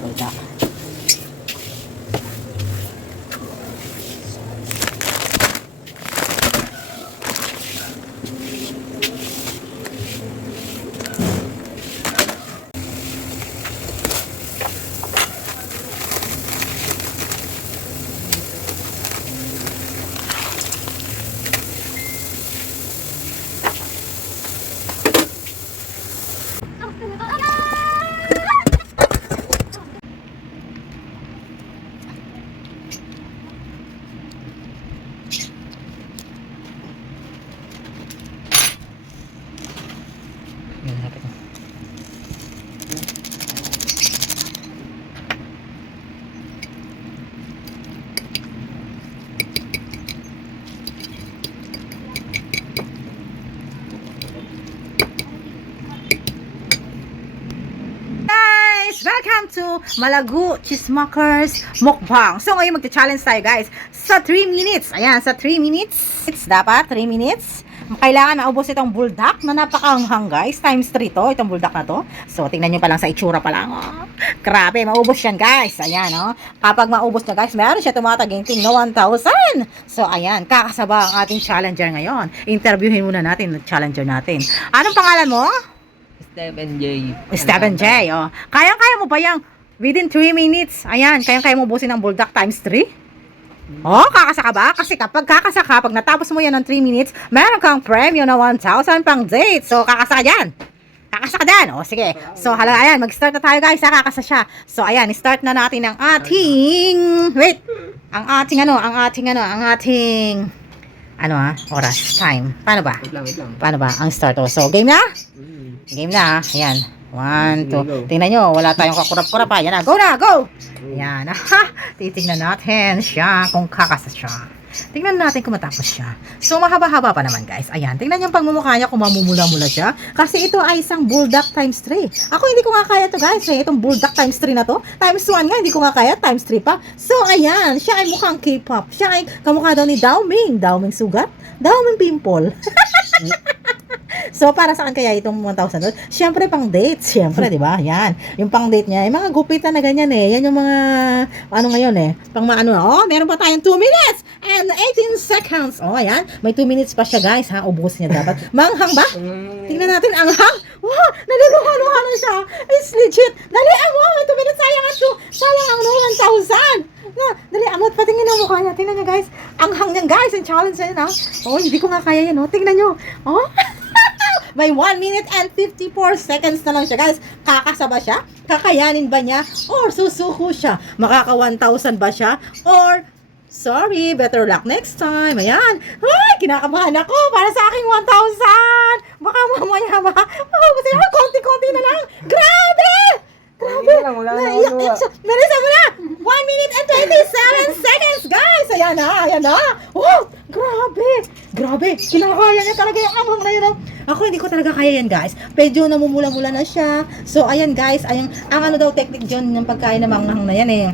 buldak. Welcome to Malagu Chismakers Mukbang. So ngayon magta-challenge tayo guys sa 3 minutes. Ayan, sa 3 minutes. It's dapat 3 minutes. Kailangan maubos itong buldak na napakaanghang guys. Times 3 to, itong buldak na to. So tingnan nyo pa lang sa itsura pa lang. Oh. Grabe, maubos yan guys. Ayan oh. Kapag maubos na guys, meron siya tumataginting na 1,000. So ayan, kakasaba ang ating challenger ngayon. Interviewin muna natin ang challenger natin. Anong pangalan mo? Stephen J. Stephen J. Oh. Kaya-kaya mo ba yung within 3 minutes? Ayan, kaya-kaya mo ubusin ang buldak times 3? Oh, kakasaka ba? Kasi kapag kakasaka, pag natapos mo yan ng 3 minutes, meron kang premyo na 1,000 pang date. So, kakasaka dyan. Kakasaka dyan. O, sige. So, hala, ayan. Mag-start na tayo, guys. Kakasa siya. So, ayan. Start na natin ang ating... Wait. Ang ating... oras, time. Paano ba? Wait lang. Paano ba? Ang start. So, game na? Game na. Ayan. 1, 2. Tingnan nyo. Wala tayong kakurap-kurap. Ayan na. Go na. Go! Ayan. Titignan natin siya kung kakasa siya. Tingnan natin kung matapos siya. So, mahaba-haba pa naman, guys. Ayan. Tingnan yung pagmumukha niya kung mamumula-mula siya. Kasi ito ay isang buldak times 3. Ako hindi ko nga kaya to guys. Itong buldak times 3 na to. Times 1 nga. Hindi ko nga kaya. Times 3 pa. So, ayan. Siya ay mukhang K-pop. Siya ay kamukha daw ni Daoming. Daoming sugat. Daoming pimple. So, para saan kaya itong 1,000? Siyempre, pang date. Siyempre, di ba? Yan. Yung pang date niya. Yung mga gupitan na ganyan eh. Yan yung mga, ano ngayon eh. Pang maano. Oh, meron pa tayong 2 minutes and 18 seconds. Oh, ayan. May 2 minutes pa siya, guys. Ha? Ubus niya dapat. Manghang ba? Tingnan natin. Anghang. Wow, naluluha-luha na siya. It's legit. Dali, mo. May 2 minutes. Sayang ang 2. Sayang ang 1,000. Dali, amot. Patingin ang mukha niya. Tingnan niyo, guys. Anghang niyan, guys. Ang challenge niya, ha? Oh, hindi ko nga kaya yan, oh. Tingnan niyo. Oh. May 1 minute and 54 seconds na lang siya, guys. Kakasaba siya? Kakayanin ba niya? Or susuko siya? Makaka 1,000 ba siya? Or, sorry, better luck next time. Ayan. Ay, kinakabahan ako para sa aking 1,000. Baka mamaya ba? Konti-konti na lang. Grabe! Grabe! Naiyak din siya. Bilisan mo na! 1 minute and 27 seconds, guys! Ayan na. Oh, grabe! Grabe! Kinakaya niya talaga yung amang na yun. Ako, hindi ko talaga kaya yan, guys. Medyo namumula-mula na siya. So, ayan, guys. Ang ano daw technique dyan ng pagkain ng manghang na yan, eh.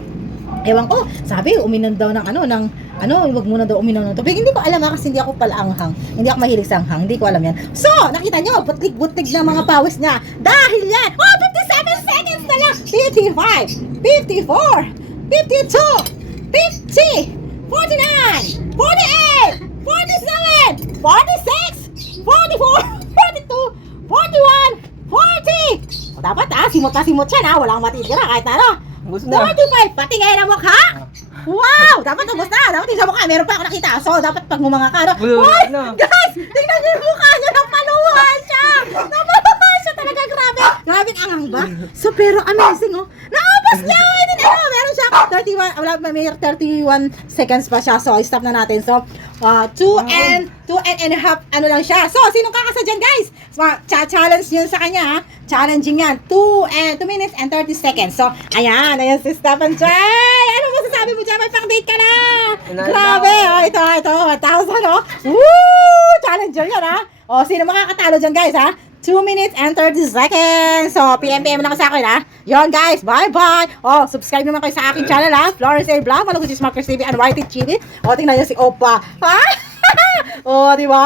Ewan ko, sabi, uminom daw ng huwag muna daw uminom ng tubig. Hindi ko alam kasi hindi ako pala anghang. Hindi ako mahilig sa anghang. Hindi ko alam yan. So, nakita nyo, butlig-butlig na mga pawis niya. Dahil yan, 57 seconds na lang. 55, 54, 52, 50, 49, 48, 47, 46, 44, 42, 41, 40. O dapat simot na simot siya na. Walang matitira kahit na ano. 45, pati ngayon ang mukha. Wow! Dapat ubos na. Dapat yung sa mukha. Meron pa ako nakita. So, dapat pag mumanga ka. Uy! Guys! Tingnan niyo yung mukha niya. Napaluhan siya. Napaluhan siya talaga. Grabe. Grabe ang anghang ba? So, pero amazing oh. Naubos niya. Meron siya 31 seconds pa siya. So, stop na natin. So, 2 and a half ano lang siya. So, sinong kakasa dyan, guys? Challenge yun sa kanya, ha? Challenging yan. 2 minutes and 30 seconds. So, ayan si Stephen J. Ano mo sasabi mo dyan? May pang-date ka na. Grabe. Oh, ito, 1,000, oh. Woo! Challenger yan, ha? O, sino makakatalo dyan, guys, ha? 2 minutes and 30 seconds. So, PM na ka sa akin, ha? Yon, guys. Bye-bye. Oh, subscribe naman kayo sa aking channel, ha? Flores A. Blanc, Malagu Chismakers TV, and YT TV. O, tingnan niyo si Opa. Ha? O, di ba?